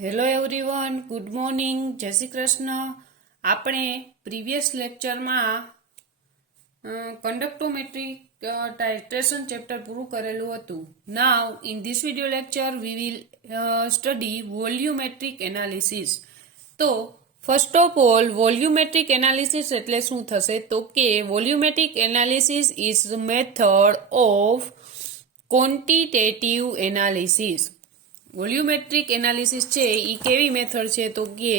Hello everyone, good morning, જય શ્રી કૃષ્ણ. આપણે previous લેક્ચરમાં કંડક્ટોમેટ્રી ટાઇટ્રેશન ચેપ્ટર પૂરું કરેલું હતું. Now in this video lecture we will study volumetric analysis. તો first of all volumetric analysis એટલે શું થશે? તો કે volumetric analysis is method of quantitative analysis. Volumetric analysis છે એ કેવી મેથડ છે? તો કે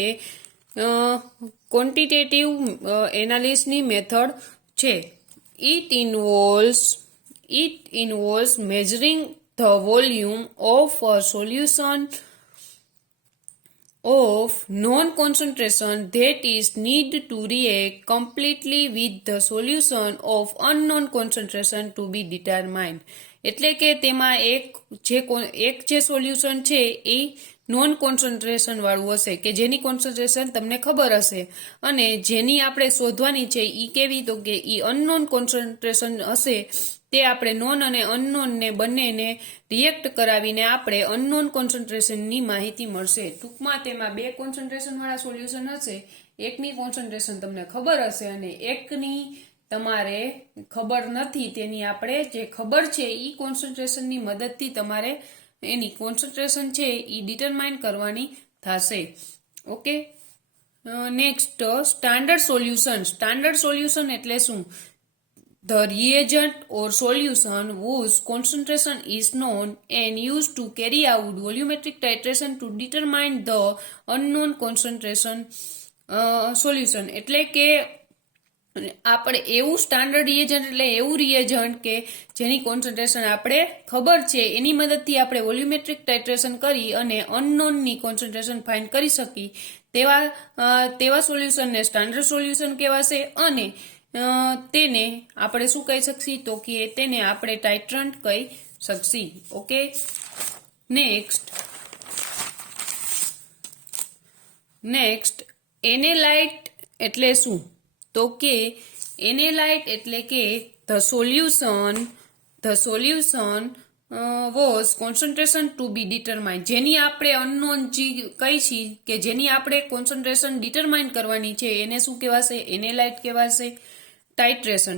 ક્વોન્ટિટેટિવ એનાલિસિસની મેથડ છે. It involves measuring the volume of a solution of non-concentration that is need to react completely with the solution of unknown concentration to be determined. એટલે કે તેમાં એક જે સોલ્યુશન છે એ નોન કોન્સન્ટ્રેશન વાળું હશે કે જેની કોન્સન્ટ્રેશન તમને ખબર હશે, અને જેની આપણે શોધવાની છે એ કેવી? તો કે એ અનનોન કોન્સન્ટ્રેશન હશે. તે આપણે નોન અને અનનોનને બંનેને રિએક્ટ કરાવીને આપણે અનનોન કોન્સન્ટ્રેશનની માહિતી મળશે. ટૂંકમાં તેમાં બે કોન્સન્ટ્રેશન વાળા સોલ્યુશન હશે. એકની કોન્સન્ટ્રેશન તમને ખબર હશે અને એકની તમારે ખબર નથી. તેની આપણે જે ખબર છે એ કોન્સન્ટ્રેશનની મદદથી તમારે એની કોન્સન્ટ્રેશન છે એ ડિટરમાઇન કરવાની થશે. Okay, next standard solution. Standard solution એટલે શું? The reagent or solution whose concentration is known and used to carry out volumetric titration to determine the unknown concentration solution. એટલે કે આપણે એવું સ્ટાન્ડર્ડ રિએજન્ટ એટલે એવું રિએજન્ટ કે જેની કોન્સન્ટ્રેશન આપણે ખબર છે એની મદદથી આપણે વોલ્યુમેટ્રિક ટાઇટ્રેશન કરી અને અનનોનની કોન્સન્ટ્રેશન ફાઇન્ડ કરી શકી તેવા સોલ્યુશનને સ્ટાન્ડર્ડ સોલ્યુશન કહેવાશે. અને તેને આપણે શું કહી શકશી? તો કે તેને આપણે ટાઇટ્રન્ટ કહી શકશી. ઓકે, નેક્સ્ટ એનેલાઇટ એટલે શું? તો કે એનેલાઇટ એટલે કે the solution was concentration to be determine. જેની આપણે અનનોન કહી છીએ કે જેની આપણે કોન્સન્ટ્રેશન ડિટરમાઇન કરવાની છે એને શું કહેવાશે? એનેલાઇટ કહેવાશે. ટાઇટ્રેશન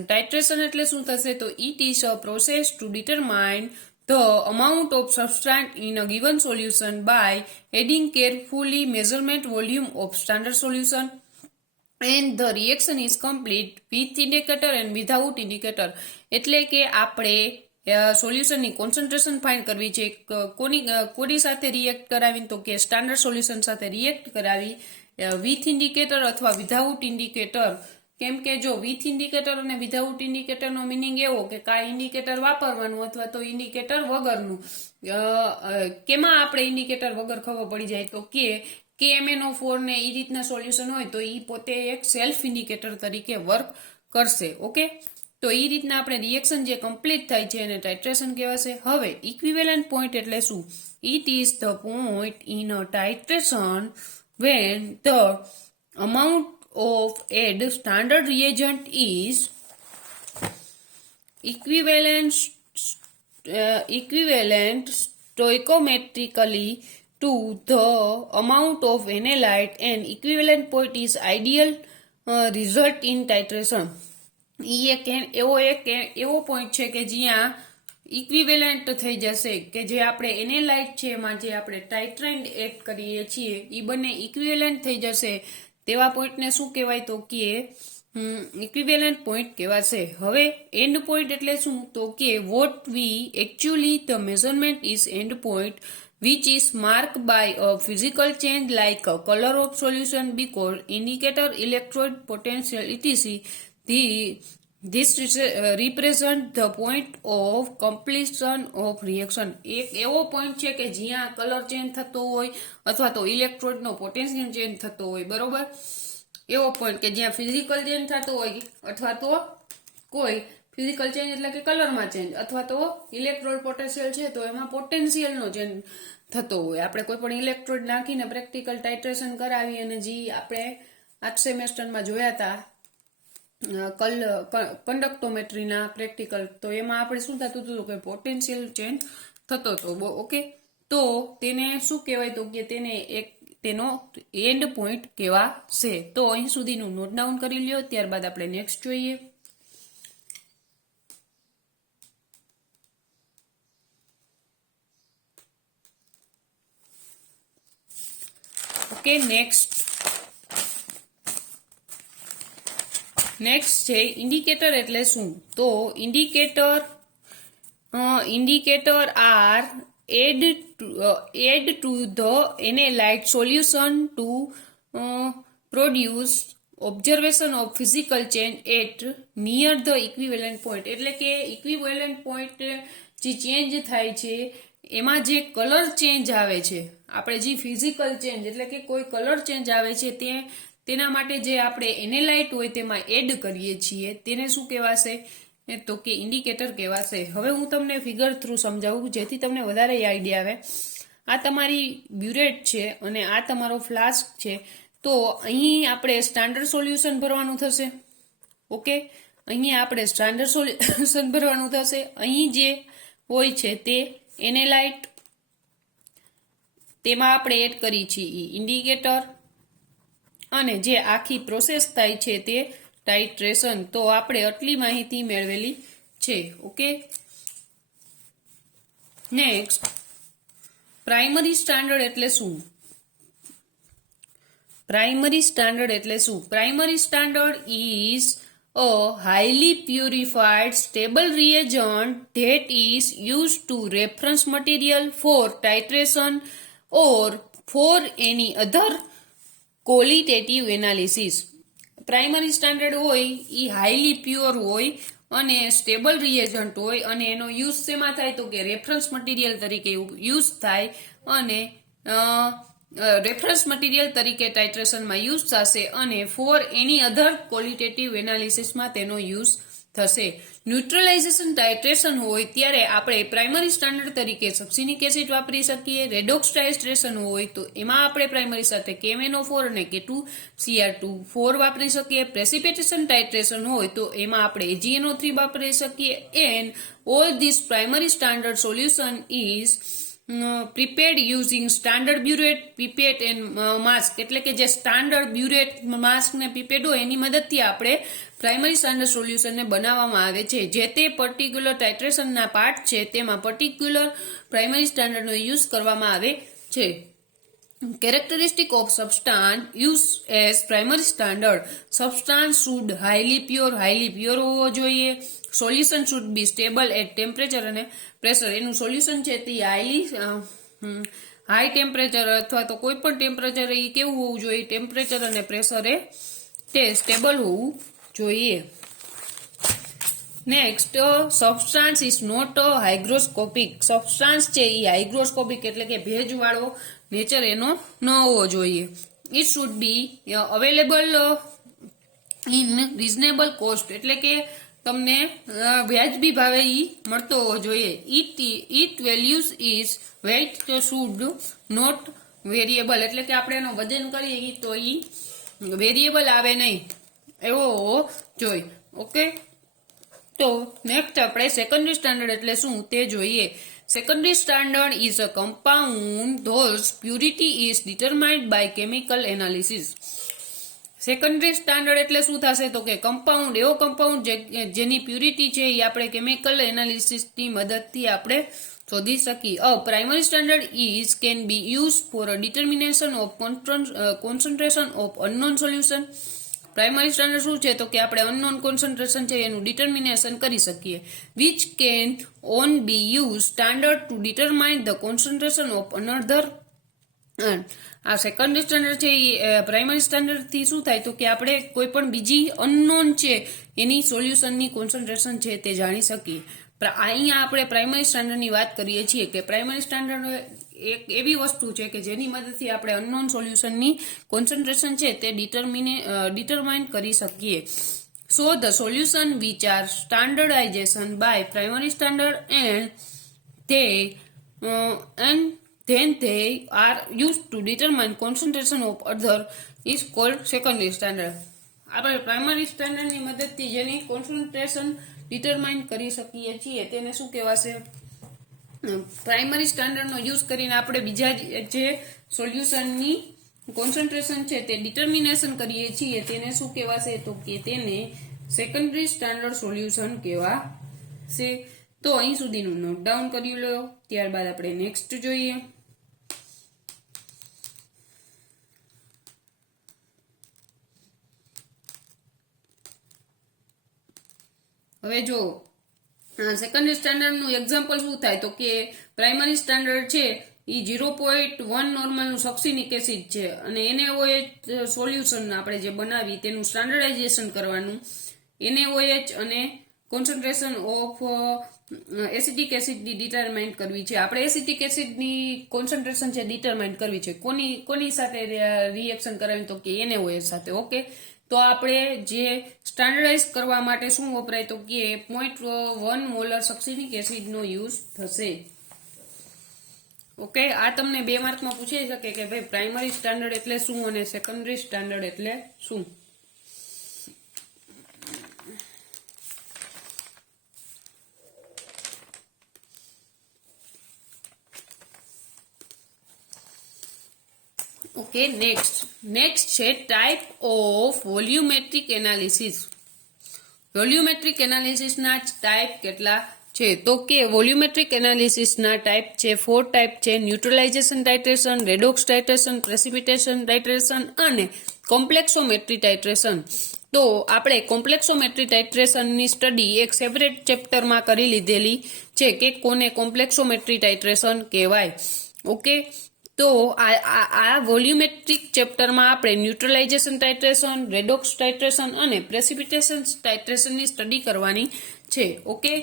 એટલે શું થશે? તો it is a process two determine the amount of substance in a given solution by adding carefully measurement volume of standard solution, and the reaction is complete with indicator and without indicator. એટલે કે આપણે સોલ્યુશનની concentration find કરવી છે. કોની સાથે react કરાવી? તો કે સ્ટાન્ડર્ડ સોલ્યુશન સાથે રિએક્ટ કરાવી વિથ ઇન્ડિકેટર અથવા વિધાઉટ ઇન્ડિકેટર. કેમ કે જો વિથ ઇન્ડિકેટર અને વિધાઉટ ઇન્ડિકેટરનો મિનિંગ એવો કે કાંઈ ઇન્ડિકેટર વાપરવાનું અથવા તો ઇન્ડિકેટર વગરનું. કેમાં આપણે ઇન્ડિકેટર વગર ખબર પડી જાય? તો કે KMnO4 ને એ રીતના સોલ્યુશન હોય તો એ પોતે એક સેલ્ફ ઇન્ડિકેટર તરીકે વર્ક કરશે. ઓકે, તો એ રીતના આપણે રિએક્શન જે કમ્પ્લીટ થાય છે એને ટાઇટ્રેશન કહેવાશે. હવે ઇક્વિવેલન્ટ પોઈન્ટ એટલે શું? It is the point in a titration when the amount of add standard reagent is equivalent stoichiometrically to the amount of analyte, and equivalent point is ideal result in titration. એવો point છે કે જ્યાં equivalent થઈ જશે કે જે આપણે એનેલાઇટ છે એમાં જે આપણે ટાઇટ્રેન્ટ એડ કરીએ છીએ એ બંને ઇક્વિવેલન્ટ થઈ જશે. તેવા પોઈન્ટને શું કહેવાય? તો કે ઇક્વિવેલન્ટ પોઈન્ટ કહેવાશે. હવે એન્ડ પોઈન્ટ એટલે શું? તો કે what we actually the measurement is end point which is marked by a physical change like a color of solution because indicator, electrode, potential, etc. This represent the point of completion of reaction. એક એવો point છે કે જ્યાં colour change થતો હોય અથવા તો ઇલેક્ટ્રોડનો potential change થતો હોય, બરોબર? એવો પોઈન્ટ કે જ્યાં ફિઝિકલ ચેન્જ થતો હોય અથવા તો કોઈ ફિઝિકલ ચેન્જ એટલે કે કલરમાં ચેન્જ અથવા તો ઇલેક્ટ્રોડ પોટેન્શિયલ છે તો એમાં પોટેન્શિયલનો ચેન્જ થતો હોય. આપણે કોઈ પણ ઇલેક્ટ્રોડ નાખીને પ્રેક્ટિકલ ટાઇટ્રેશન કરાવી અને જે આપણે આ સેમેસ્ટરમાં જોયા હતા કંડક્ટોમેટ્રીના પ્રેક્ટિકલ, તો એમાં આપણે શું થતું હતું કે પોટેન્શિયલ ચેન્જ થતો હતો. ઓકે, તો તેને શું કહેવાય? તો કે તેને એક તેનો એન્ડ પોઈન્ટ કહેવાશે. તો અહીં સુધીનું નોટ ડાઉન કરી લ્યો. ત્યારબાદ આપણે નેક્સ્ટ જોઈએ. ઓકે, નેક્સ્ટ છે ઇન્ડિકેટર એટલે શું? તો indicator are add to the analyte solution to produce observation of physical change at near the equivalent point. એટલે કે equivalent point જે ચેન્જ થાય છે એમાં જે કલર ચેન્જ આવે છે, આપણે જે ફિઝિકલ ચેન્જ એટલે કે કોઈ કલર ચેન્જ આવે છે તેના માટે જે આપણે એનાલાઇટ હોય તેમાં એડ કરીએ છીએ તેને શું કહેવાશે? તો કે ઇન્ડિકેટર કહેવાશે. હવે હું તમને ફિગર થ્રુ સમજાવું જેથી તમને વધારે આઈડિયા આવે. આ તમારી બ્યુરેટ છે અને આ તમારો ફ્લાસ્ક છે. તો અહીં આપણે સ્ટાન્ડર્ડ સોલ્યુશન ભરવાનું થશે. ઓકે, અહીં આપણે સ્ટાન્ડર્ડ સોલ્યુશન ભરવાનું થશે. અહીં જે હોય છે તે એનાલાઇટ, તેમાં આપણે એડ કરી છીએ ઇન્ડિકેટર, અને જે આખી પ્રોસેસ થાય છે તે ટાઇટ્રેશન. તો આપણે આટલી માહિતી મેળવેલી છે. ઓકે, નેક્સ્ટ પ્રાઇમરી સ્ટાન્ડર્ડ એટલે શું? Primary standard is a highly purified stable reagent that is used to reference material for titration or for any other qualitative analysis. Primary standard હોય એ હાઈલી પ્યોર હોય અને સ્ટેબલ રિએજન્ટ હોય અને એનો use શેમાં થાય? તો કે રેફરન્સ મટીરિયલ તરીકે યુઝ થાય અને રેફરન્સ મટીરિયલ તરીકે ટાઇટ્રેશનમાં યુઝ થશે અને ફોર એની અધર ક્વોલિટેટિવ એનાલિસિસમાં તેનો યુઝ થશે. ન્યુટ્રલાઇઝેશન ટાઇટ્રેશન હોય ત્યારે આપણે પ્રાઇમરી સ્ટાન્ડર્ડ તરીકે સબસિનિક એસિડ વાપરી શકીએ. રેડોક્સ ટાઇટ્રેશન હોય તો એમાં આપણે પ્રાઇમરી સાથે KMnO4 અને K2Cr2 વાપરી શકીએ. પ્રેસિપિટેશન ટાઇટ્રેશન હોય તો એમાં આપણે AgNO3 વાપરી શકીએ. And all this primary standard solution is prepared using standard burette, pipette and mask. એટલે કે જે સ્ટાન્ડર્ડ બ્યુરેટ, માસ્ક ને પીપેટ હોય એની મદદથી આપણે પ્રાઇમરી સ્ટાન્ડર્ડ સોલ્યુશનને બનાવવામાં આવે છે. જે તે પર્ટિક્યુલર ટાઇટ્રેશનના પાર્ટ છે તેમાં પર્ટિક્યુલર પ્રાઇમરી સ્ટાન્ડર્ડનો યુઝ કરવામાં આવે છે. Characteristic of substance used as primary standard. Substance should highly pure હોવો જોઈએ. Solution should be stable at temperature અને પ્રેશર. એનું સોલ્યુશન છે તે હાઈ ટેમ્પરેચર અથવા તો કોઈ પણ ટેમ્પરેચર એ કેવું હોવું જોઈએ? ટેમ્પરેચર અને પ્રેશર તે સ્ટેબલ હોવું જોઈએ. Next, substance is not hygroscopic. Substance છે એ હાઇગ્રોસ્કોપિક એટલે કે ભેજવાળો નેચર એનો ન હોવો જોઈએ. It should be available in reasonable cost એટલે કે તમને વ્યાજબી ભાવે ઈ મળતો હોવો જોઈએ. It values is weight should not variable એટલે કે આપણે એનો વજન કરીએ તો ઈ વેરિયેબલ આવે નહીં એવો હોવો જોઈએ. ઓકે, તો નેક્સ્ટ આપણે સેકન્ડરી સ્ટાન્ડર્ડ એટલે શું તે જોઈએ. Secondary standard is a compound whose purity is determined by chemical analysis. Secondary standard એટલે શું થશે? તો કે કમ્પાઉન્ડ, એવો કમ્પાઉન્ડ જેની પ્યુરિટી છે એ આપણે કેમિકલ એનાલિસિસની મદદથી આપણે શોધી શકીએ. Primary standard is can be use for a determination of concentration of unknown solution. Primary standard શું છે? તો કે આપણે અનનોન કોન્સન્ટ્રેશન છે એનું ડિટર્મિનેશન કરી શકીએ. Which can on be use standard to determine the concentration of another. આ સેકન્ડરી સ્ટાન્ડર્ડ છે એ પ્રાઇમરી સ્ટાન્ડર્ડ થી શું થાય? તો કે આપણે કોઈ પણ બીજી અનનોન છે એની સોલ્યુશનની કોન્સન્ટ્રેશન છે તે જાણી શકીએ. અહીંયા આપણે પ્રાઇમરી સ્ટાન્ડર્ડની વાત કરીએ છીએ કે પ્રાઇમરી સ્ટાન્ડર્ડ એક એવી વસ્તુ છે કે જેની મદદથી આપણે અનનોન સોલ્યુશનની કોન્સન્ટ્રેશન છે તે ડિટરમાઇન કરી શકીએ. So the solution which are standardization by primary standard and then they are used to determine concentration of other is called secondary standard. આપણે પ્રાઇમરી સ્ટાન્ડર્ડની મદદથી જેની કોન્સન્ટ્રેશન ડિટરમાઇન કરી શકીએ છીએ તેને શું કહેવાશે? પ્રાઇમરી સ્ટાન્ડર્ડનો યુઝ કરીને આપણે બીજા જે સોલ્યુશનની કોન્સન્ટ્રેશન છે તે ડિટર્મિનેશન કરીએ છીએ તેને શું કહેવાશે તો કે તેને સેકન્ડરી સ્ટાન્ડર્ડ સોલ્યુશન કહેવાશે. તો અહીં સુધીનું નોટ ડાઉન કરી લો. ત્યારબાદ આપણે નેક્સ્ટ જોઈએ. હવે જો સેકન્ડરી સ્ટાન્ડર્ડનું એક્ઝામ્પલ શું થાય તો કે પ્રાઇમરી સ્ટાન્ડર્ડ છે એ 0.1 નોર્મલનું સક્સિનિક એસિડ છે અને NaOH સોલ્યુશન આપણે જે બનાવી તેનું સ્ટાન્ડર્ડાઇઝેશન કરવાનું. NaOH અને કોન્સન્ટ્રેશન ઓફ એસિટિક એસિડની ડિટરમાઇન કરવી છે. આપણે એસિટિક એસિડની કોન્સન્ટ્રેશન છે ડિટરમાઇન કરવી છે. કોની સાથે રિએક્શન કરાવી તો કે NaOH સાથે. ઓકે, તો આપણે જે સ્ટાન્ડર્ડાઇઝ કરવા માટે શું વપરાય તો કે 0.1 મોલર સક્સિનિક એસિડનો યુઝ થશે. ઓકે, આ તમને 2 માર્કમાં પૂછાઈ શકે કે ભાઈ પ્રાઇમરી સ્ટાન્ડર્ડ એટલે શું અને સેકન્ડરી સ્ટાન્ડર્ડ એટલે શું. ઓકે, નેક્સ્ટ છે ટાઈપ ઓફ વોલ્યુમેટ્રિક એનાલિસિસ. વોલ્યુમેટ્રિક એનાલિસિસના ટાઈપ કેટલા છે તો કે વોલ્યુમેટ્રિક એનાલિસિસના ટાઈપ છે 4 ટાઈપ છે: neutralization titration, redox titration, precipitation titration અને કોમ્પ્લેક્સોમેટ્રી ટાઇટ્રેશન. તો આપણે કોમ્પ્લેક્સોમેટ્રી ટાઇટ્રેશનની સ્ટડી એક સેપરેટ ચેપ્ટરમાં કરી લીધેલી છે કે કોને કોમ્પ્લેક્સોમેટ્રી ટાઇટ્રેશન કહેવાય. ઓકે, તો આ વોલ્યુમેટ્રિક ચેપ્ટરમાં આપણે ન્યુટ્રલાઇઝેશન ટાઇટ્રેશન, રેડોક્સ ટાઇટ્રેશન અને પ્રેસિપિટેશન ટાઇટ્રેશનની સ્ટડી કરવાની છે. ઓકે,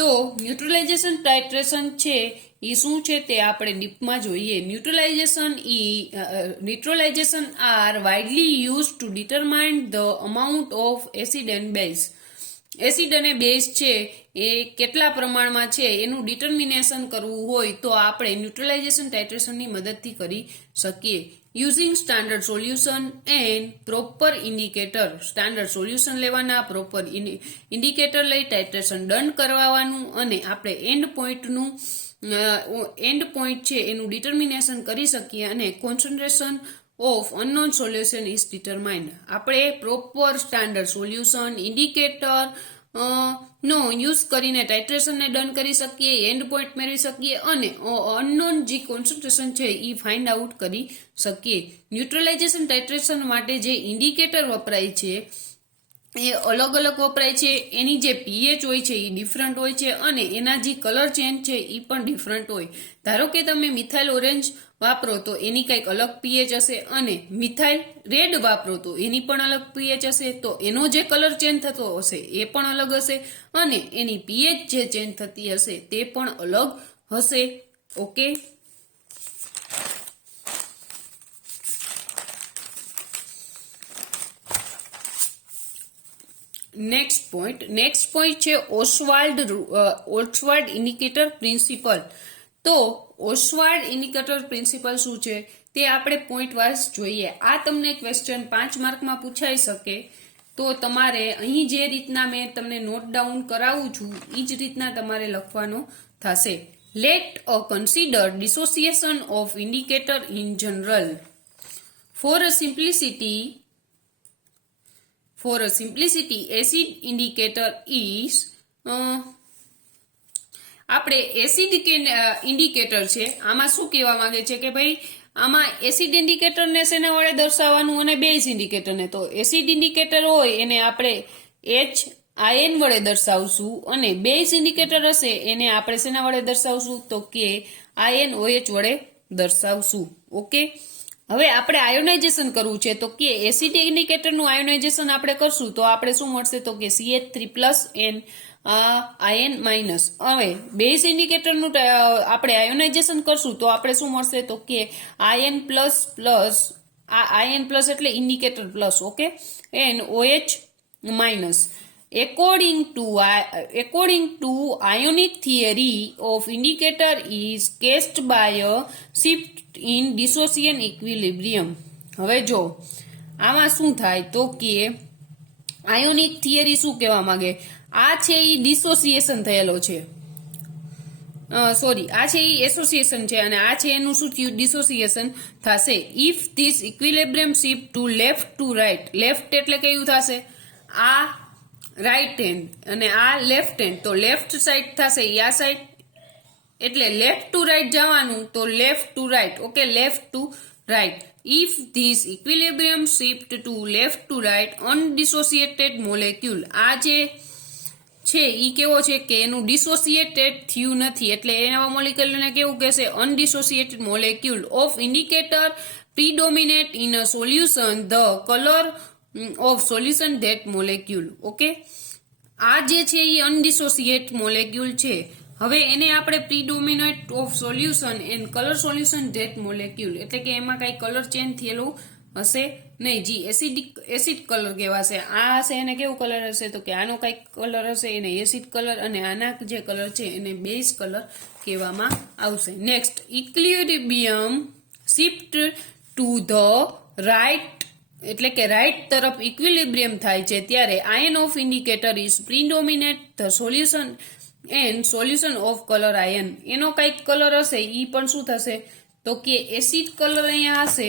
તો ન્યુટ્રલાઇઝેશન ટાઇટ્રેશન છે એ શું છે તે આપણે ડીપમાં જોઈએ. Neutralization are widely use to determine the amount of acid and base. Acid અને બેઝ છે એ કેટલા પ્રમાણમાં છે એનું ડિટર્મિનેશન કરવું હોય તો આપણે ન્યુટ્રલાઇઝેશન ટાઇટ્રેશનની મદદથી કરી શકીએ. Using standard solution and proper indicator. Standard solution લેવાના, પ્રોપર ઇન્ડિકેટર લઈ ટાઇટ્રેશન ડન કરવાનું અને આપણે એન્ડ પોઈન્ટ છે એનું ડિટર્મિનેશન કરી શકીએ અને concentration of unknown solution is determined. આપણે પ્રોપર સ્ટાન્ડર્ડ સોલ્યુશન ઇન્ડિકેટર નો યુઝ કરીને ટાઇટ્રેશનને ડન કરી શકીએ, એન્ડ પોઈન્ટ મેળવી શકીએ અને અનનોન જે કોન્સન્ટ્રેશન છે એ ફાઇન્ડ આઉટ કરી શકીએ. ન્યુટ્રલાઇઝેશન ટાઇટ્રેશન માટે જે ઇન્ડિકેટર વપરાય છે એ અલગ અલગ વપરાય છે. એની જે pH હોય છે એ ડિફરન્ટ હોય છે અને એના જે કલર ચેન્જ છે એ પણ ડિફરન્ટ હોય. ધારો કે તમે મિથાઇલ ઓરેન્જ વાપરો તો એની કંઈક અલગ pH હશે અને મિથાઇલ રેડ વાપરો તો એની પણ અલગ pH હશે. તો એનો જે કલર ચેન્જ થતો હશે એ પણ અલગ હશે અને એની pH જે ચેન્જ થતી હશે તે પણ અલગ હશે. ઓકે, નેક્સ્ટ પોઈન્ટ છે ઓસ્વાલ્ડ ઇન્ડિકેટર પ્રિન્સિપલ. તો ઓસ્વાલ્ડ ઇન્ડિકેટર પ્રિન્સિપલ શું છે તે આપણે પોઈન્ટ વાઇઝ જોઈએ. આ તમને ક્વેશ્ચન 5 માર્કમાં પૂછાઈ શકે. તો તમારે અહીં જે રીતના મેં તમને નોટ ડાઉન કરાવું છું એ જ રીતના તમારે લખવાનો થશે. Let a consider dissociation of indicator in general. For a simplicity acid indicator is આપણે એસિડ ઇન્ડિકેટર છે આમાં શું કહેવા માંગે છે કે ભાઈ આમાં એસિડ ઇન્ડિકેટરને શેના વડે દર્શાવવાનું અને બેઝ ઇન્ડિકેટરને. તો એસિડ ઇન્ડિકેટર હોય એને આપણે HIN વડે દર્શાવશું અને બેઝ ઇન્ડિકેટર હશે એને આપણે શેના વડે દર્શાવશું તો કે INOH વડે દર્શાવશું. ઓકે, હવે આપણે આયોનાઇઝેશન કરવું છે તો કે એસિડ ઇન્ડિકેટરનું આયોનાઇઝેશન આપણે કરશું તો આપણે શું મળશે તો કે CH3+ IN-. હવે બેઝ ઇન્ડિકેટરનું આપણે આયોનાઇઝેશન કરશું તો આપણે શું મળશે તો કે IN++ એટલે indicator plus. Okay, and OH-. According to ionic theory of indicator is caused by a shift in dissociation equilibrium. હવે જો આમાં શું થાય તો કે આયોનિક થિયરી શું કહેવા માંગે, આ છે એ ડિસોસિએશન થયેલો છે. સોરી આ છે એ એસોસિએશન છે અને આ છે એનું શું થયું ડિસોસિએશન થશે. If this equilibrium shift to left to right, left એટલે કયું થશે આ રાઈટ હેન્ડ અને આ લેફ્ટ હેન્ડ, તો લેફ્ટ સાઈડ થશે આ સાઈડ, એટલે લેફ્ટ ટુ રાઈટ જવાનું તો left to right. Okay, left to right. If this equilibrium shift to left to right undissociated molecule, આ જે છે ઈ કેવો છે કે એનું ડિસોસિએટેડ થયું નથી, એટલે એવા મોલેક્યુલને કેવું કહેશે undissociated molecule of indicator predominate in a solution the colour of solution that molecule. Okay, આ જે છે એ અનડિસોસિએટ મોલેક્યુલ છે. હવે એને આપણે predominate of solution and colour solution that molecule, એટલે કે એમાં કઈ કલર ચેન્જ થયેલું હશે નહીં, જી એસિડ કલર કહેવાશે. આ હશે એને કેવું કલર હશે તો કે આનો કઈક કલર હશે એને એસિડ કલર અને આના જે કલર છે એને બેઝ કલર કહેવામાં આવશે. Next, equilibrium shift to the right, એટલે કે રાઈટ તરફ ઇક્વિલિબ્રિયમ થાય છે ત્યારે ion of indicator is predominate the solution and solution of colour ion, એનો કઈક કલર હશે ઈ પણ શું થશે તો કે એસિડ કલર અહીંયા હશે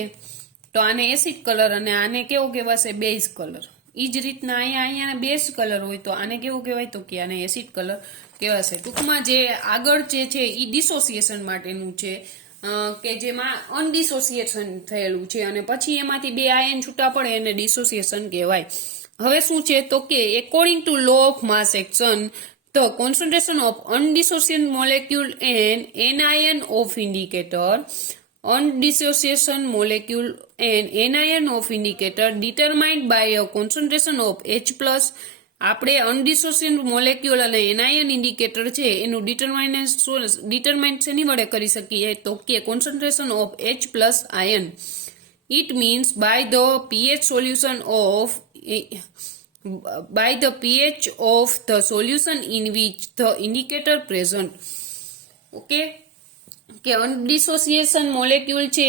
તો આને એસિડ કલર અને આને કેવો કહેવાશે બેઝ કલર. ઈ જ રીતના અહીંયા બેઝ કલર હોય તો આને કેવું કહેવાય તો કે આને એસિડ કલર કહેવાશે. ટૂંકમાં જે આગળ જે છે એ ડિસોસિએશન માટેનું છે કે જેમાં અનડિસોસિએશન થયેલું છે અને પછી એમાંથી બે આયન છૂટા પડે એને ડિસોસિએશન કહેવાય. હવે શું છે તો કે according to law of mass action the concentration of undissociated molecule and anion of indicator, undissociation molecule and anion of indicator determined by a concentration of H+. આપણે અનડિસોસિએટેડ મોલેક્યુલ અને એનાયન ઇન્ડિકેટર છે એનું determine શેની વડે કરી શકીએ તો કે concentration of H+ ion. It means by the pH solution of by the pH of the solution in which the indicator present. Okay, કે અનડિસોસિએશન મોલેક્યુલ છે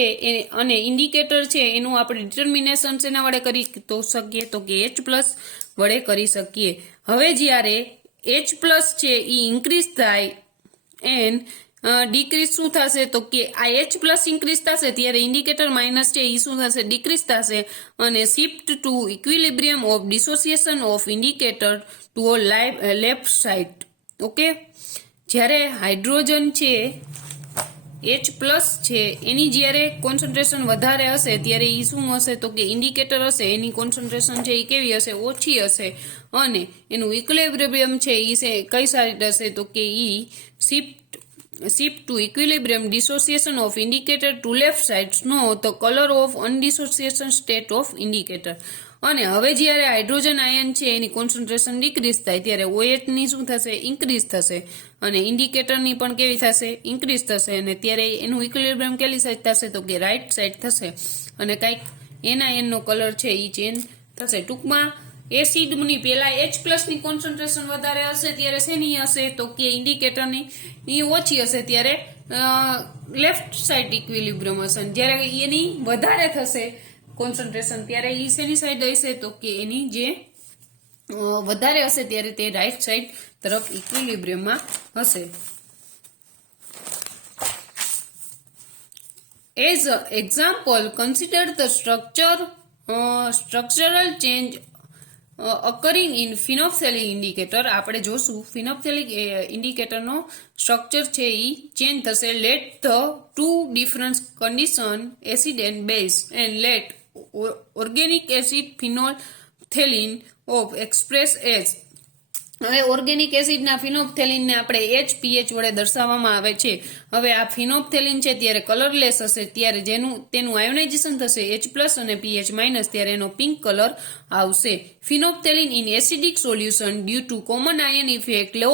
અને ઇન્ડિકેટર છે એનું આપણે ડિટર્મિનેશન શેના વડે કરી તો શકીએ તો કે H+ વડે કરી શકીએ. હવે જ્યારે H+ છે એ ઇન્ક્રીઝ થાય એન્ડ ડિક્રીઝ શું થશે તો કે આ H+ ઇન્ક્રીઝ થશે ત્યારે ઇન્ડિકેટર માઇનસ છે એ શું થશે ડિક્રીઝ થશે અને shift to equilibrium of dissociation of indicator to left side. Okay, જ્યારે હાઇડ્રોજન છે H+ છે એની જ્યારે કોન્સન્ટ્રેશન વધારે હશે ત્યારે એ શું હશે તો કે ઇન્ડિકેટર હશે એની કોન્સન્ટ્રેશન છે એ કેવી હશે ઓછી હશે અને એનું ઇક્વિલિબ્રિયમ છે એ કઈ સાઈડ હશે તો કે એ shift to equilibrium dissociation of indicator to left side know the color of undissociation state of indicator. અને હવે જ્યારે હાઇડ્રોજન આયન છે એની કોન્સન્ટ્રેશન ડિક્રીઝ થાય ત્યારે OH ની શું થશે ઇન્ક્રીઝ થશે અને ઇન્ડિકેટરની પણ કેવી થશે ઇન્ક્રીઝ થશે અને ત્યારે એનું ઇક્વિલિબ્રિયમ કેલી સાઈડ થશે તો કે રાઈટ સાઈડ થશે અને કંઈક એના એનનો કલર છે એ ચેન્જ થશે. ટૂંકમાં એસિડની પહેલા H+ ની કોન્સન્ટ્રેશન વધારે હશે ત્યારે શેની હશે તો કે ઇન્ડિકેટરની ઓછી હશે ત્યારે લેફ્ટ સાઈડ ઇક્વિલિબ્રિયમ હશે. જ્યારે એની વધારે થશે કોન્સન્ટ્રેશન ત્યારે એ શેની સાઈડ હશે તો કે એની જે વધારે હશે ત્યારે તે રાઈટ સાઈડ તરફ ઇક્વિલિબ્રિયમમાં હશે. As example consider the structural change occurring in phenolphthalic indicator. આપણે જોશું phenolphthalic ઇન્ડિકેટરનો સ્ટ્રક્ચર છે એ ચેન્જ થશે. Let the two different condition acid and base and let organic acid phenolphthalein of express as. હવે organic એસિડના ફિનોલ્ફથેલિનને આપણે HPH વડે દર્શાવવામાં આવે છે. હવે આ ફિનોલ્ફથેલિન છે ત્યારે કલરલેસ હશે ત્યારે તેનું આયોનાઇઝેશન થશે H+ અને pH- ત્યારે એનો પિંક કલર આવશે. Phenolphthalein in acidic solution due to common ion effect law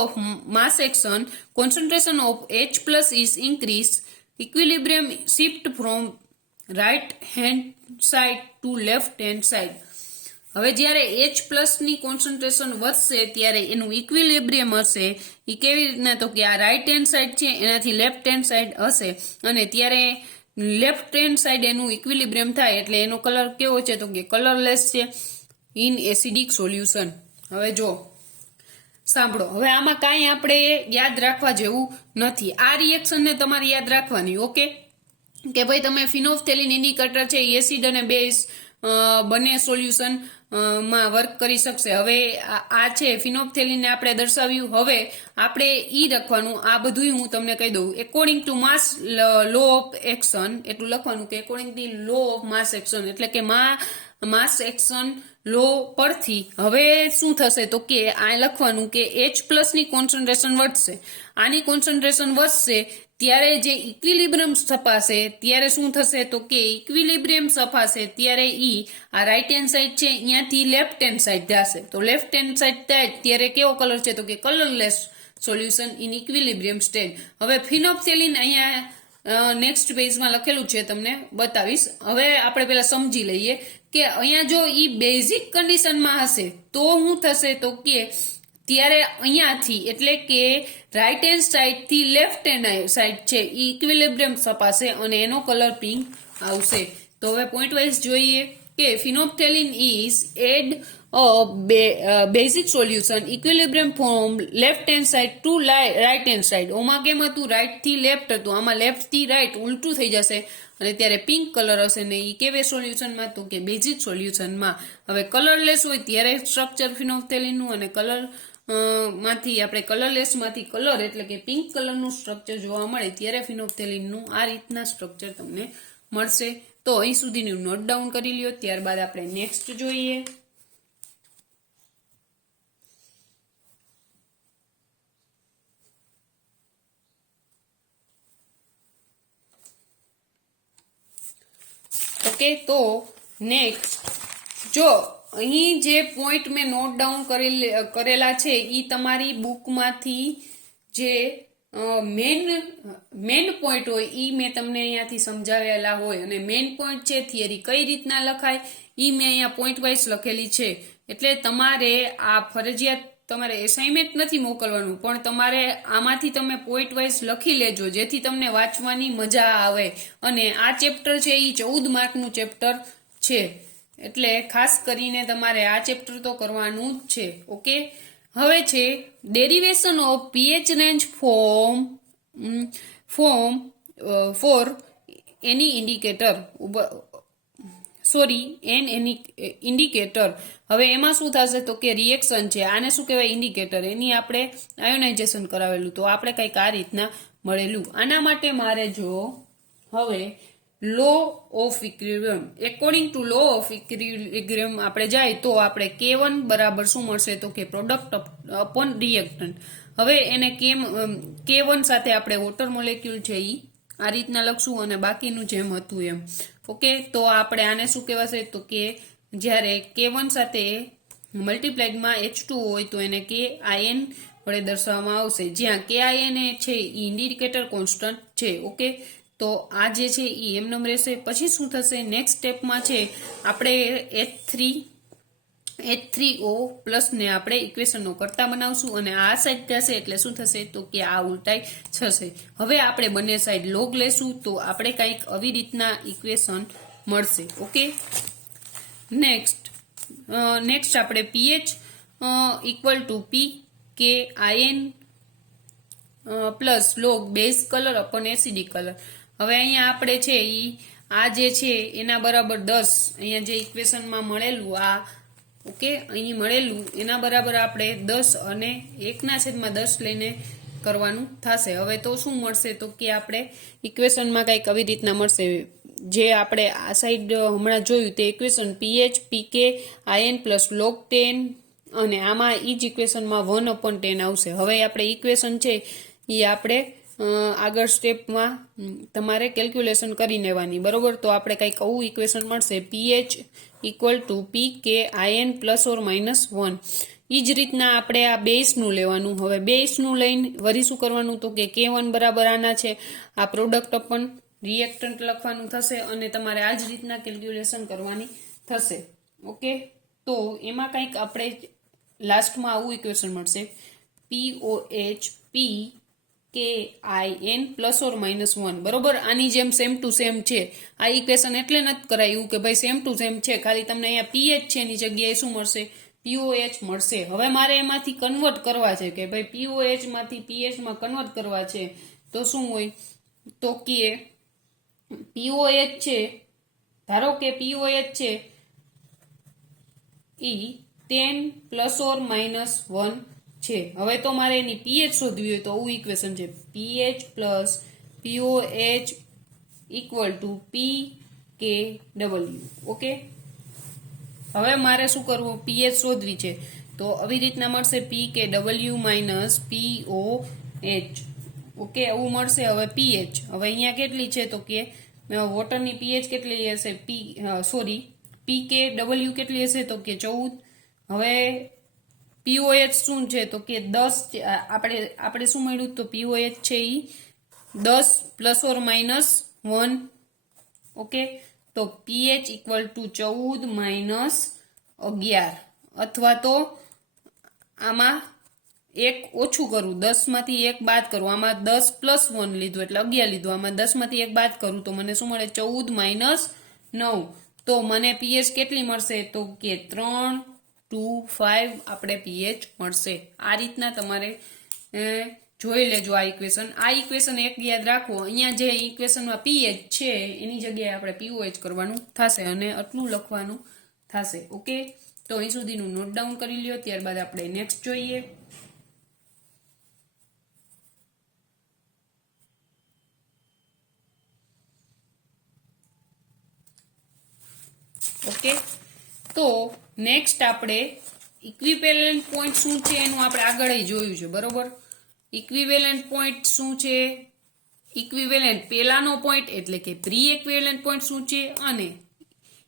of mass action concentration of H+ is increase equilibrium shift from right hand side to left hand side. હવે જ્યારે H+ ની concentration વધશે ત્યારે એનું equilibrium હશે એ કેવી રીતના તો કે આ રાઈટ હેન્ડ સાઈડ છે એનાથી લેફ્ટ હેન્ડ સાઈડ હશે અને ત્યારે લેફ્ટ હેન્ડ સાઈડ એનું ઇક્વિલિબ્રિયમ થાય એટલે એનો કલર કેવો છે તો કે કલરલેસ છે ઇન એસિડિક સોલ્યુશન. હવે જો સાંભળો, હવે આમાં કાંઈ આપણે યાદ રાખવા જેવું નથી. આ રિએક્શનને તમારે યાદ રાખવાની. ઓકે, કે ભાઈ તમે ફિનોલ્ફથેલિન ઇન્ડિકેટર છે એસિડ અને બેઝ બંને સોલ્યુશન માં વર્ક કરી શકશે. હવે આ છે ફિનોલ્ફથેલિનને આપણે દર્શાવ્યું. હવે આપણે ઈ લખવાનું, આ બધું હું તમને કહી દઉં. According to mass law of action, એટલું લખવાનું કે according to law of mass action, એટલે કે માસ એક્શન લો પરથી હવે શું થશે તો કે આ લખવાનું કે H+ ની કોન્સન્ટ્રેશન વધશે. આની કોન્સન્ટ્રેશન વધશે ત્યારે જે ઇક્વિલિબ્રિયમ સ્થપાશે ત્યારે શું થશે તો કે ઇક્વિલિબ્રિયમ સ્થપાશે ત્યારે આ રાઈટ હેન્ડ સાઈડ છે અહીંયાથી લેફ્ટ હેન્ડ સાઈડ જશે. તો લેફ્ટ હેન્ડ સાઈડ થાય ત્યારે કેવો કલર છે તો કે colourless solution in equilibrium state. હવે ફિનોલ્ફથેલિન અહીંયા નેક્સ્ટ પેજમાં લખેલું છે, તમને બતાવીશ. હવે આપણે પેલા સમજી લઈએ કે અહીંયા જો ઈ બેઝિક કન્ડિશનમાં હશે તો શું થશે તો કે ત્યારે અહીંયાથી એટલે કે રાઈટ હેન્ડ સાઈડ થી લેફ્ટ હેન્ડ સાઈડ છે ઈ ઇક્વિલિબ્રિયમ સ્થપાશે અને એનો કલર પિંક આવશે. તો હવે પોઈન્ટ વાઇઝ જોઈએ કે phenolphthalein is add basic solution equilibrium from left hand side to right hand side. ઓમાં કેમ હતું, રાઈટ થી લેફ્ટ હતું, આમાં લેફ્ટ થી રાઈટ ઉલટું થઈ જશે અને ત્યારે પિંક કલર હશે ને એ કેવે સોલ્યુશનમાં તો કે બેઝિક સોલ્યુશનમાં. હવે કલરલેસ હોય ત્યારે સ્ટ્રક્ચર ફિનોલ્ફથેલિનનું અને કલર માંથી આપણે કલરલેસ માંથી કલર એટલે કે પિંક કલરનું સ્ટ્રક્ચર જોવા મળે ત્યારે ફિનોલ્ફથેલિનનું આ રીતના સ્ટ્રક્ચર તમને મળશે. તો અહીં સુધીનું નોટ ડાઉન કરી લ્યો. ત્યારબાદ આપણે નેક્સ્ટ જોઈએ. ઓકે, તો નેક્સ્ટ જો અહીં જે પોઈન્ટ મેં નોટ ડાઉન કરેલા છે ઈ તમારી બુકમાંથી જે મેન પોઈન્ટ હોય ઈ મેં તમને અહીંયાથી સમજાવેલા હોય અને મેન પોઈન્ટ છે થિયરી કઈ રીતના લખાય ઈ મેં અહીંયા પોઈન્ટ વાઇઝ લખેલી છે. એટલે તમારે આ ફરજિયાત તમારે એસાઇનમેન્ટ નથી મોકલવાનું, પણ તમારે આમાંથી તમે પોઈન્ટ વાઇઝ લખી લેજો જેથી તમને વાંચવાની મજા આવે. અને આ ચેપ્ટર છે એ 14 માર્કનું ચેપ્ટર છે, એટલે ખાસ કરીને તમારે આ ચેપ્ટર તો કરવાનું જ છે. ઓકે, હવે છે derivation of pH range for any indicator indicator. હવે એમાં શું થશે તો કે રિએક્શન છે, આને શું કહેવાય ઇન્ડિકેટર, એની આપણે આયોનાઇઝેશન કરાવેલું તો આપણે કંઈક આ રીતના મળેલું. આના માટે મારે જો હવે law of equilibrium according to law of equilibrium આપણે જાય તો આપણે K1 બરાબર શું મળશે તો કે પ્રોડક્ટ અપોન રિએક્ટન્ટ. હવે એને K1 સાથે આપણે વોટર મોલેક્યુલ છે ઈ આ રીતના લખશું અને બાકીનું જેમ હતું એમ. ઓકે, તો આપણે આને શું કહેવાશે તો કે જ્યારે K1 સાથે મલ્ટીપ્લાઇડમાં H2 હોય તો એને KIN વડે દર્શાવવામાં આવશે, જ્યાં KIN છે એ ઇન્ડિકેટર કોન્સ્ટન્ટ છે. ઓકે, તો આ જે છે એ એમનેમ રહેશે. પછી શું થશે નેક્સ્ટ સ્ટેપમાં છે આપણે H3O પ્લસ ને આપણે ઇક્વેશનનો કરતા બનાવશું અને આ સાઈડ જશે એટલે શું થશે તો કે આ ઉલટાઈ થશે. હવે આપણે બંને સાઈડ લોગ લેશું તો આપણે કંઈક આવી રીતના ઇક્વેશન મળશે. ઓકે, નેક્સ્ટ આપણે pH equal to PKIN plus log base colour upon acidic colour. હવે અહીંયા આપણે છે આ જે છે એના બરાબર 10 અહીંયા જે ઇક્વેશનમાં મળેલું આ ઓકે અહીં મળેલું એના બરાબર આપણે 10 અને 1/10 લઈને કરવાનું થશે. હવે તો શું મળશે તો કે આપણે ઇક્વેશનમાં કંઈક આવી રીતના મળશે જે આપણે આ સાઈડ હમણાં જોયું તે equation pH PKIN plus log 10 અને આમાં ઈ જ ઇક્વેશનમાં 1/10 આવશે. હવે આપણે ઇક્વેશન છે એ આપણે આગળ સ્ટેપમાં તમારે કેલ્ક્યુલેશન કરી લેવાની, બરોબર. તો આપણે કંઈક આવું ઇક્વેશન મળશે pH equal to PKIN plus or minus 1. એ જ રીતના આપણે આ બેઝનું લેવાનું. હવે બેઝનું લઈને વળી શું કરવાનું તો કે K1 બરાબર આના છે આ પ્રોડક્ટ અપન રિએક્ટન્ટ લખવાનું થશે અને તમારે આ જ રીતના કેલ્ક્યુલેશન કરવાની થશે. ઓકે, તો એમાં કંઈક આપણે લાસ્ટમાં આવું ઇક્વેશન મળશે POH PKIN plus or minus 1, બરોબર. આની જેમ સેમ ટુ સેમ છે આ ઇક્વેશન, એટલે નથી કરાયું કે ભાઈ સેમ ટુ સેમ છે, ખાલી તમને અહીંયા pH છે એની જગ્યાએ શું મળશે POH મળશે. હવે મારે એમાંથી કન્વર્ટ કરવા છે કે ભાઈ POH માંથી pH માં કન્વર્ટ કરવા છે તો શું હોય તો કે POH છે, ધારો કે POH છે ઈ 10 ± 1 છે. હવે તો મારે એની pH શોધવી હોય તો આવું ઇક્વેશન છે pH plus POH equal to pKw. Okay, હવે મારે શું કરવું pH શોધવી છે તો આવી રીતના મળશે pKw માઇનસ POH. ઓકે, આવું મળશે. હવે pH હવે અહીંયા કેટલી છે તો કે વોટરની pH કેટલી હશે pKw કેટલી હશે તો કે 14. હવે POH શું છે તો કે 10 આપણે શું મળ્યું તો POH છે ઈ 10 ± 1. ઓકે, તો pH ઇક્વલ ટુ 14 - 11 અથવા તો આમાં એક ઓછું કરવું, 10 માંથી એક બાદ કરવું. આમાં 10 + 1 લીધું એટલે 11 લીધું, આમાં 10 માંથી એક બાદ કરું તો મને શું મળે 14 - 9. તો મને pH કેટલી મળશે તો કે 325 આપણે pH મળશે. આ રીતના તમારે જોઈ લેજો આ ઇક્વેશન. આ ઇક્વેશન એક યાદ રાખો, અહીંયા જે ઇક્વેશનમાં pH છે એની જગ્યાએ આપણે POH કરવાનું થશે અને આટલું લખવાનું થશે. ઓકે, તો અહીં સુધીનું નોટ ડાઉન કરી લ્યો. ત્યારબાદ આપણે નેક્સ્ટ જોઈએ. ઓકે, તો નેક્સ્ટ આપણે ઇક્વિવેલન્ટ પોઈન્ટ શું છે એનું આપણે આગળ જોયું છે, બરોબર. ઇક્વિવેલન્ટ પોઈન્ટ શું છે, ઇક્વિવેલન્ટ પહેલાનો પોઈન્ટ એટલે કે પ્રી ઇક્વિવેલન્ટ પોઈન્ટ શું છે અને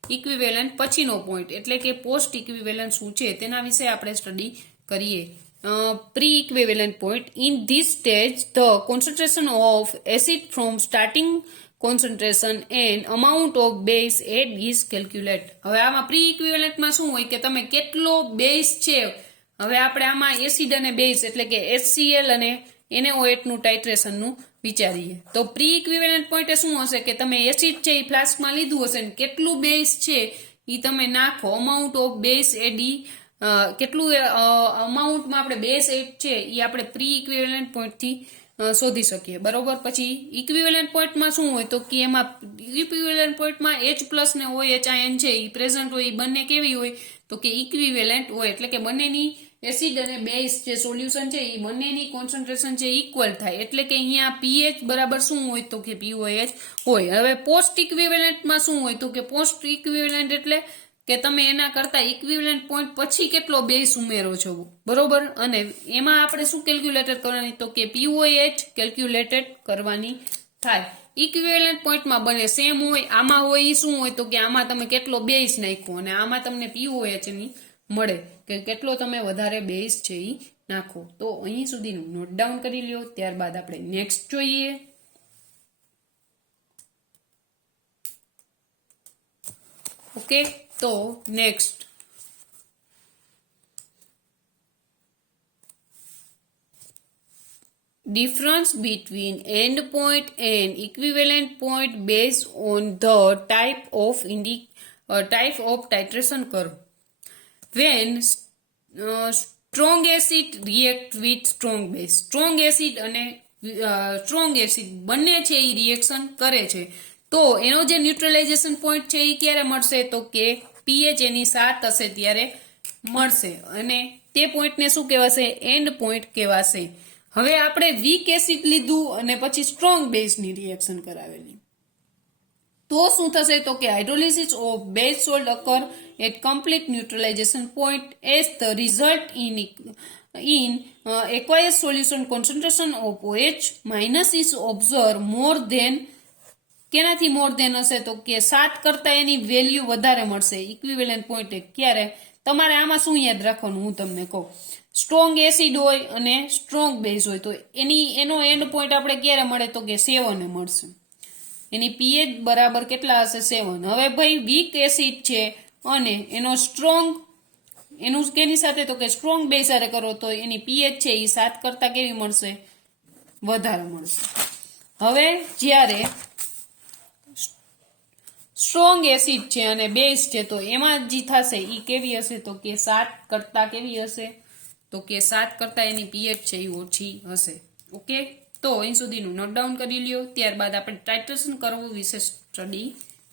ઇક્વિવેલન્ટ પછીનો પોઈન્ટ એટલે કે પોસ્ટ ઇક્વિવેલન્ટ શું છે તેના વિશે આપણે સ્ટડી કરીએ. Pre equivalent point in this stage the concentration of acid from starting concentration and amount of base add is calculate. હવે આમાં પ્રી ઇક્વિવેલન્ટમાં શું હોય કે તમે કેટલો બેઝ છે, હવે આપણે આમાં એસિડ અને બેઝ એટલે કે HCl અને NaOH નું ટાઇટ્રેશનનું વિચારીએ તો પ્રી ઇક્વિવેલન્ટ પોઈન્ટ શું હશે કે તમે એસિડ છે એ ફ્લાસ્કમાં લીધું હશે ને કેટલું બેઝ છે એ તમે નાખો, અમાઉન્ટ ઓફ બેઝ એડી કેટલું અમાઉન્ટમાં આપણે બેઝ એડ છે એ આપણે પ્રી ઇક્વિવેલન્ટ પોઈન્ટથી શોધી શકીએ, બરોબર. પછી ઇક્વિવેલન્ટ પોઈન્ટમાં શું હોય તો કે એમાં ઇક્વિવેલન્ટ પોઈન્ટમાં H+ ને OH આયન છે એ પ્રેઝન્ટ હોય, એ બંને કેવી હોય તો કે ઇક્વિવેલન્ટ હોય એટલે કે બંનેની એસિડ અને બેઝ જે સોલ્યુશન છે એ બંનેની કોન્સન્ટ્રેશન છે ઇક્વલ થાય એટલે કે અહીંયા pH બરાબર શું હોય તો કે POH હોય. હવે પોસ્ટ ઇક્વિવેલન્ટમાં શું હોય તો કે પોસ્ટ ઇક્વિવેલન્ટ એટલે કે તમે એના કરતા ઇક્વિવેલન્ટ પોઈન્ટ પછી કેટલો બેઝ ઉમેરો છો, બરોબર. અને એમાં આપણે શું કેલ્ક્યુલેટેડ કરવાની તો કે POH કેલ્ક્યુલેટેડ કરવાની થાય. ઇક્વિવેલન્ટ પોઈન્ટમાં બને સેમ હોય, આમાં હોય એ શું હોય તો કે આમાં તમે કેટલો બેઝ નાખ્યો અને આમાં તમને POH ની મળે કે કેટલો તમે વધારે બેઝ છે એ નાખો. તો અહીં સુધીનું નોટ ડાઉન કરી લ્યો. ત્યારબાદ આપણે નેક્સ્ટ જોઈએ. ઓકે, તો next difference between end point and equivalent point based on the type of titration curve. When strong acid react with strong base, strong acid અને strong acid બંને છે એ રિએક્શન કરે છે તો એનો જે ન્યુટ્રલાઇઝેશન પોઈન્ટ છે એ ક્યારે મળશે તો કે pH એની 7 હશે ત્યારે મળશે અને તે પોઈન્ટને શું કહેવાશે એન્ડ પોઈન્ટ કહેવાશે. હવે આપણે વીક એસિડ લીધું અને પછી સ્ટ્રોંગ બેઝની રિએક્શન કરાવેલી તો શું થશે તો કે hydrolysis of base salt occur at complete neutralization point as the result in aqueous solution concentration of OH minus is observed more than કેનાથી મોર દેન હશે તો કે 7 કરતા એની વેલ્યુ વધારે મળશે ઇક્વિવેલન્ટ પોઈન્ટ. ક્યારે તમારે આમાં શું યાદ રાખવાનું હું તમને કહું, સ્ટ્રોંગ એસિડ હોય અને સ્ટ્રોંગ બેઝ હોય તો એનો એન્ડ પોઈન્ટ આપણે ક્યારે મળે તો કે 7 એ મળશે, એની pH બરાબર કેટલા હશે 7. હવે ભાઈ વીક એસિડ છે અને એનો સ્ટ્રોંગ એનું કેની સાથે તો કે સ્ટ્રોંગ બેઝ સાથે કરો તો એની pH છે એ 7 કરતા કેવી મળશે વધારે મળશે. હવે જ્યારે સ્ટ્રોંગ એસિડ છે અને બેઝ છે, તો એમાં જે થશે એ કેવી હશે તો કે 7 કરતા કેવી હશે તો કે 7 કરતા એની પીએચ છે એ ઓછી હશે. ઓકે, તો અહીં સુધીનું નોટ ડાઉન કરી લ્યો. ત્યારબાદ આપણે ટાઇટ્રેશન કરવું વિશે સ્ટડી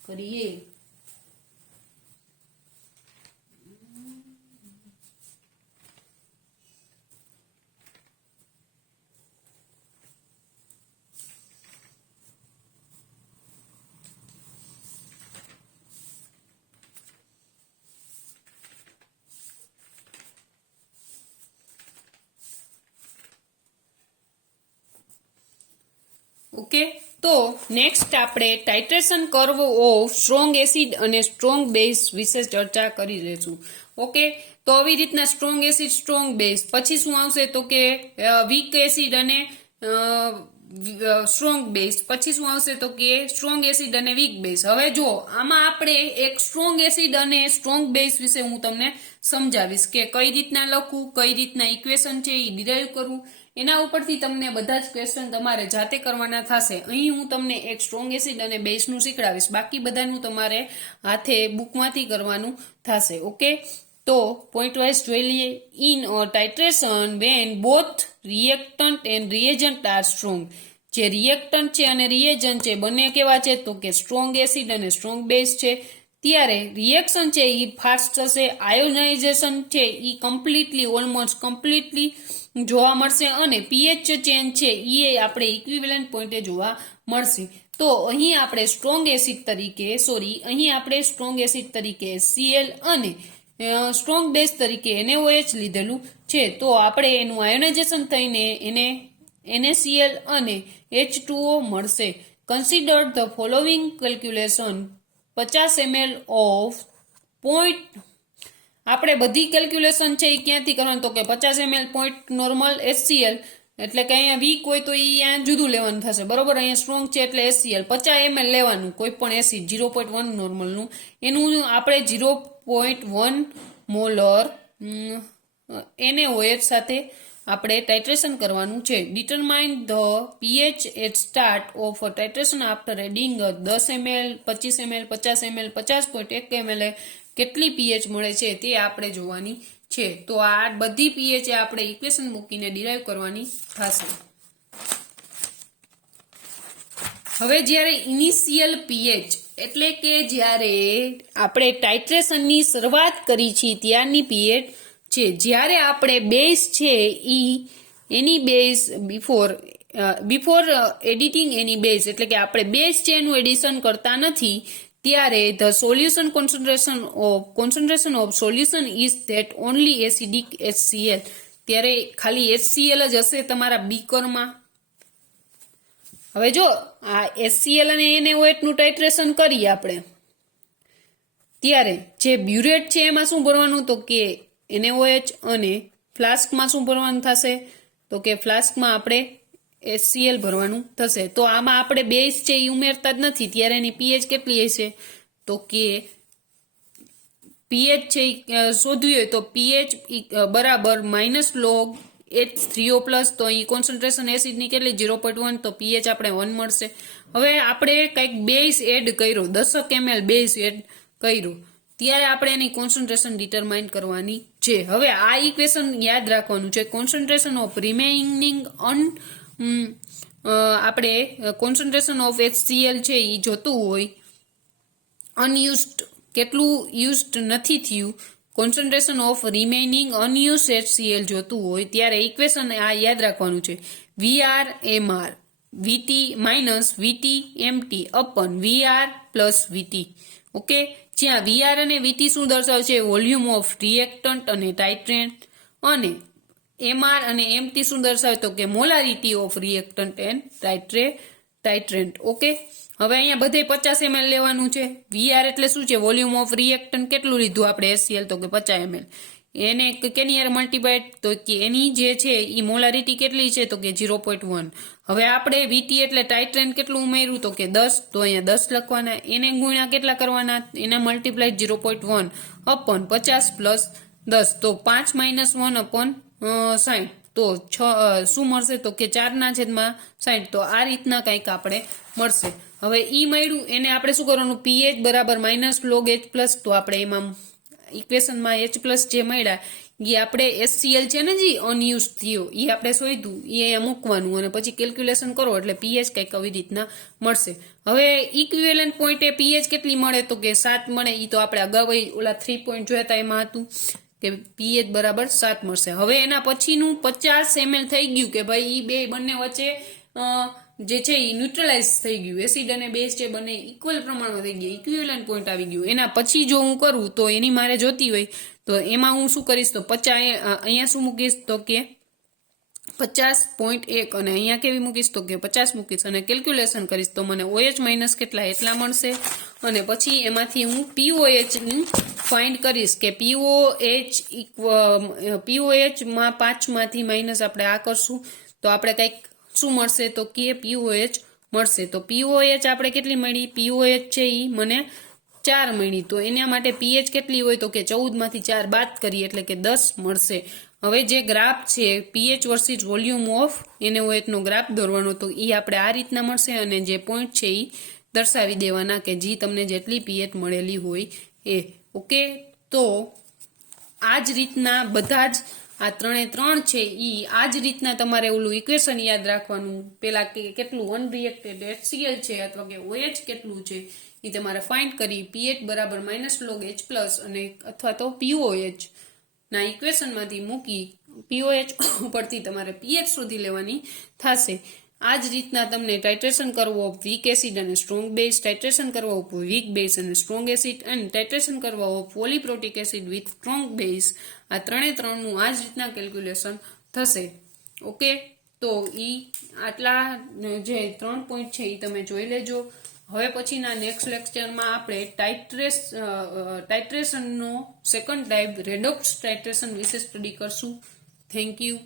કરીએ. ઓકે, તો નેક્સ્ટ આપણે titration curve of strong acid અને સ્ટ્રોંગ બેઝ વિશે ચર્ચા કરી લેશું. ઓકે, તો આવી રીતના સ્ટ્રોંગ એસિડ સ્ટ્રોંગ બેઝ, પછી શું આવશે તો કે વીક એસિડ અને સ્ટ્રોંગ બેઝ, પછી શું આવશે તો કે સ્ટ્રોંગ એસિડ અને વીક બેઝ. હવે જો આમાં આપણે એક સ્ટ્રોંગ એસિડ અને સ્ટ્રોંગ બેઝ વિશે હું તમને સમજાવીશ કે કઈ રીતના લખવું, કઈ રીતના ઇક્વેશન છે એ ડિરાઈવ કરવું. એના ઉપરથી તમને બધા જ ક્વેશ્ચન તમારે જાતે કરવાના થશે. અહીં હું તમને એક સ્ટ્રોંગ એસિડ અને બેઝનું શીખડાવીશ, બાકી બધાનું તમારે હાથે બુકમાંથી કરવાનું થશે. ઓકે, તો પોઈન્ટ વાઇઝ જોઈ લઈએ. In titration when both reactant and reagent are strong. જે રિએક્ટન્ટ છે અને રિએજન્ટ છે બંને કેવા છે તો કે સ્ટ્રોંગ એસિડ અને સ્ટ્રોંગ બેઝ છે, ત્યારે રિએક્શન છે એ ફાસ્ટ થશે. આયોનાઇઝેશન છે એ કમ્પ્લીટલી ઓલમોસ્ટ કમ્પ્લીટલી જોવા મળશે અને પીએચ ચેન્જ છે એ આપણે ઇક્વિવેલન્ટ પોઈન્ટે જોવા મળશે. તો અહીં આપણે સ્ટ્રોંગ એસિડ તરીકે HCl અને સ્ટ્રોંગ બેઝ તરીકે NaOH લીધેલું છે. તો આપણે એનું આયોનાઇઝેશન થઈને એને NaCl અને H2O મળશે. Consider the following calculation. 50 ml of point, આપણે બધી કેલ્ક્યુલેશન છે એ ક્યાંથી કરવાનું તો કે 50 ml પોઈન્ટ નોર્મલ HCl, એટલે કે અહીંયા વીક હોય તો અહીંયા જુદું લેવાનું થશે, બરોબર. અહીંયા સ્ટ્રોંગ છે એટલે HCl 50 ml લેવાનું, કોઈ પણ એસિડ 0.1 નોર્મલનું, એનું આપણે 0.1 મોલર NaOH સાથે આપણે ટાઇટ્રેશન કરવાનું છે. Determine the pH at start of titration after adding 10 ml, 25 ml, 50 ml, 50.1 ml કેટલી પીએચ મળે છે તે આપણે જોવાની છે. તો આ બધી પીએચ આપણે ઇક્વેશન મૂકીને ડિરાઈવ કરવાની થશે. હવે જ્યારે ઇનિશિયલ પીએચ એટલે કે જ્યારે આપણે ટાઇટ્રેશનની શરૂઆત કરી છે ત્યારની પીએચ છે. જ્યારે આપણે બેઝ છે એની બેઝ બિફોર એડિટિંગ એની બેઝ, એટલે કે આપણે બેઝ છે એનું એડિશન કરતા નથી, ત્યારે the solution concentration of solution is that only acidic HCl. ત્યારે ખાલી HCl જ હશે તમારા બીકરમાં. હવે જો આ HCl અને NaOH નું ટાઇટ્રેશન કરીએ આપણે, ત્યારે જે બ્યુરેટ છે એમાં શું ભરવાનું તો કે NaOH, અને ફ્લાસ્કમાં શું ભરવાનું થશે તો કે ફ્લાસ્કમાં આપણે HCl ભરવાનું થશે. તો આમાં આપણે બેઝ છે એ ઉમેરતા જ નથી, ત્યારે એની પીએચ કેટલી હશે તો કે પીએચ છે શોધવી હોય તો પીએચ બરાબર -log H3O+, તો અહીં કોન્સન્ટ્રેશન એસિડની કેટલી 0.1, તો પીએચ આપણે 1 મળશે. હવે આપણે કંઈક બેઝ એડ કર્યો, 10 ml બેઝ એડ કર્યો, ત્યારે આપણે એની કોન્સન્ટ્રેશન ડિટરમાઇન કરવાની છે. હવે આ ઇક્વેશન યાદ રાખવાનું છે. કોન્સન્ટ્રેશન ઓફ રિમેઇનિંગ આપણે કોન્સન્ટ્રેશન ઓફ HCl છે એ જોતું હોય, અનયુઝડ કેટલું યુઝડ નથી થયું, કોન્સન્ટ્રેશન ઓફ રિમેઇનિંગ અનયુઝડ HCl જોતું હોય, ત્યારે ઇક્વેશન આ યાદ રાખવાનું છે. VRMR VT minus VT MT અપન VR plus VT. Okay, જ્યાં VR અને VT શું દર્શાવશે વોલ્યુમ ઓફ રિએક્ટન્ટ અને ટાઇટ્રેન્ટ, અને MR અને MT શું દર્શાવે તો કે molarity of reactant and titrant. Okay, હવે અહીંયા બધે 50 ml લેવાનું છે. VR એટલે શું છે વોલ્યુમ ઓફ રિએક્ટન્ટ કેટલું લીધું આપણે HCl તો કે 50 ml, એને કેની યાર મલ્ટીપ્લાઇડ તો કે એની જે છે એ મોલારિટી કેટલી છે તો કે 0.1. હવે આપણે VT એટલે ટાઇટ્રેન્ટ કેટલું ઉમેર્યું તો કે 10, તો અહીંયા 10 લખવાના, એને ગુણ્યા કેટલા કરવાના એના મલ્ટીપ્લાઇડ 0.1 અપન 50 પ્લસ 10, તો 5 - 1 અપન 60, તો 6 શું મળશે તો કે 4/60. તો આ રીતના કંઈક આપણે મળશે. હવે ઈ મળ્યું એને આપણે શું કરવાનું pH બરાબર -log H+, તો આપણે એમાં ઇક્વેશનમાં H+ જે મળ્યા એ આપણે HCl છે ને જે અનયુઝ થયો એ આપણે શોધ્યું એ અહીંયા મૂકવાનું અને પછી કેલ્ક્યુલેશન કરો એટલે pH કંઈક આવી રીતના મળશે. હવે ઇક્વિવેલન્ટ પોઈન્ટે pH કેટલી મળે તો કે 7 મળે. એ તો આપણે અગાઉ ઓલા 3 પોઈન્ટ જોયા હતા એમાં હતું કે pH બરાબર 7 મળશે. હવે એના પછીનું 50 ml થઈ ગયું કે ભાઈ એ બંને વચ્ચે જે છે એ ન્યુટ્રલાઇઝ થઈ ગયું, એસિડ અને બેઝ છે બંને ઇક્વલ પ્રમાણમાં થઈ ગયા, ઇક્વિવેલન્ટ પોઈન્ટ આવી ગયું. એના પછી જો હું કરું તો એની મારે જોતી હોય તો એમાં હું શું કરીશ તો 50 અહીંયા શું મૂકીશ તો કે 50.1 અને અહીંયા કેવી મૂકીશ તો કે 50 મૂકીશ અને કેલ્ક્યુલેશન કરીશ તો મને OH માઇનસ કેટલા એટલા મળશે. અને પછી એમાંથી હું POH નું ફાઇન્ડ કરીશ કે POH માં 5 માંથી માઇનસ આપણે આ કરશું તો આપણે કંઈક શું મળશે તો કે POH મળશે. તો POH આપણે કેટલી મળી, POH છે એ મને 4 મળી. તો એના માટે pH કેટલી હોય તો કે 14 માંથી 4 બાદ કરીએ એટલે કે 10 મળશે. હવે જે ગ્રાફ છે pH versus volume of NaOH નો ગ્રાફ દોરવાનો તો એ આપણે આ રીતના મળશે અને જે પોઈન્ટ છે એ દર્શાવી દેવાના કે જે તમને જેટલી pH મળેલી હોય એ. ઓકે, તો આ જ રીતના બધા જ આ 3 છે ઈ આ જ રીતના તમારે ઓલું ઇક્વેશન યાદ રાખવાનું. પેલા કેટલું અનરિએક્ટેડ HCl છે અથવા કે OH કેટલું છે એ તમારે ફાઇન્ડ કરી pH બરાબર -log H+ અને અથવા તો POH ના ઇક્વેશનમાંથી મૂકી POH ઉપરથી તમારે pH શોધી લેવાની થશે. આ જ રીતના તમને ટાઇટ્રેશન કરવો ઓફ વીક એસિડ અને સ્ટ્રોંગ બેઝ, ટાઇટ્રેશન કરવા ઓફ વીક બેઝ અને સ્ટ્રોંગ એસિડ અને ટાઇટ્રેશન કરવા of polyprotic acid with strong base, આ 3નું આ જ રીતના કેલ્ક્યુલેશન થશે. ઓકે, તો આટલા જે 3 પોઈન્ટ છે એ તમે જોઈ લેજો. હવે પછીના નેક્સ્ટ લેક્ચરમાં આપણે ટાઇટ્રેશનનો સેકન્ડ ટાઈપ રેડોક્સ ટાઇટ્રેશન વિશે સ્ટડી કરશું. Thank you.